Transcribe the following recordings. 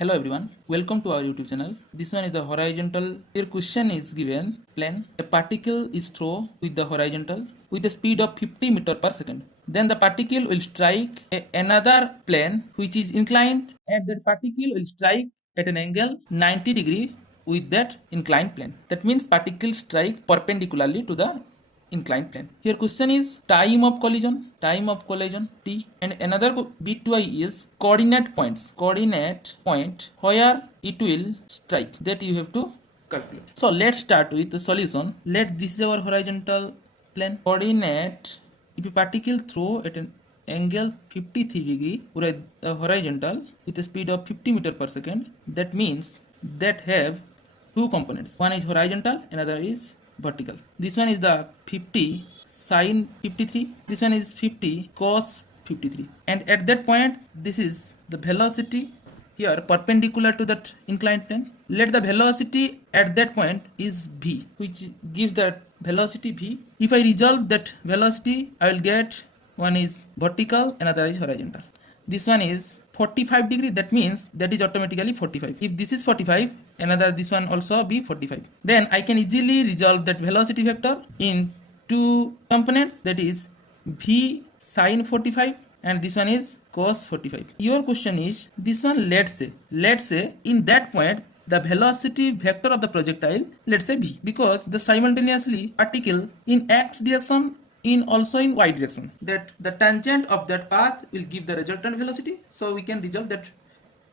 Hello everyone, welcome to our YouTube channel. This one is the horizontal. Your question is given plane. A particle is thrown with the horizontal with a speed of 50 meter per second. Then the particle will strike another plane which is inclined, and that particle will strike at an angle 90 degree with that inclined plane. That means particle strike perpendicularly to the inclined plane. Here question is time of collision t, and another bit y is coordinate point where it will strike, that you have to calculate. So let's start with the solution. This is our horizontal plane. Coordinate, if a particle throw at an angle 53 degree with the horizontal with a speed of 50 meter per second, that means that have two components. One is horizontal, another is vertical. This one is the 50 sine 53, this one is 50 cos 53, and at that point this is the velocity here perpendicular to that inclined plane. Let the velocity at that point is v, which gives that velocity v. If I resolve that velocity, I will get one is vertical, another is horizontal. This one is 45 degree, that means that is automatically 45. If this is 45, another this one also be 45. Then I can easily resolve that velocity vector in two components, that is v sine 45 and this one is cos 45. Your question is this one, let's say in that point the velocity vector of the projectile, let's say v, because the simultaneously particle in x direction in also in y direction, that the tangent of that path will give the resultant velocity. So we can resolve that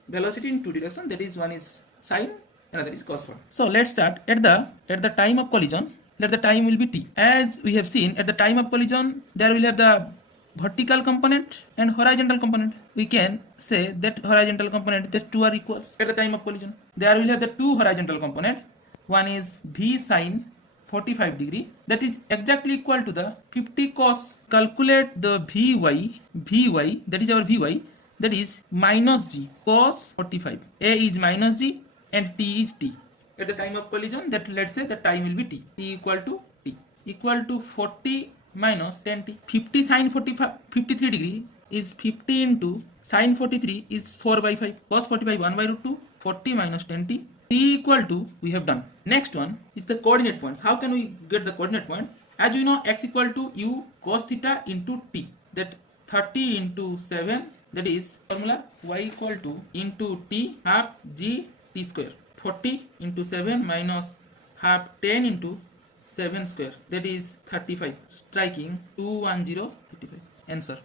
velocity in two directions, that is one is sine, another is cos. So let's start at the time of collision. Let the time will be t. As we have seen, at the time of collision there will have the vertical component and horizontal component. We can say that horizontal component, that two are equals at the time of collision. There will have the two horizontal component. One is v sine 45 degree, that is exactly equal to the 50 cos. Calculate the vy, that is our vy, that is minus g cos 45. A is minus g and t is t. At the time of collision, that let's say the time will be t equal to 40 minus 10t. 50 sine 53 degree is 50 into sine 43 is 4 by 5, cos 45 1 by root 2, 40 minus 10t. T equal to, we have done. Next one is the coordinate points. How can we get the coordinate point? As you know, x equal to u cos theta into t, that 30 into 7, that is formula y equal to into t half g t square. 40 into 7 minus half 10 into 7 square, that is 35, striking 21055. Answer.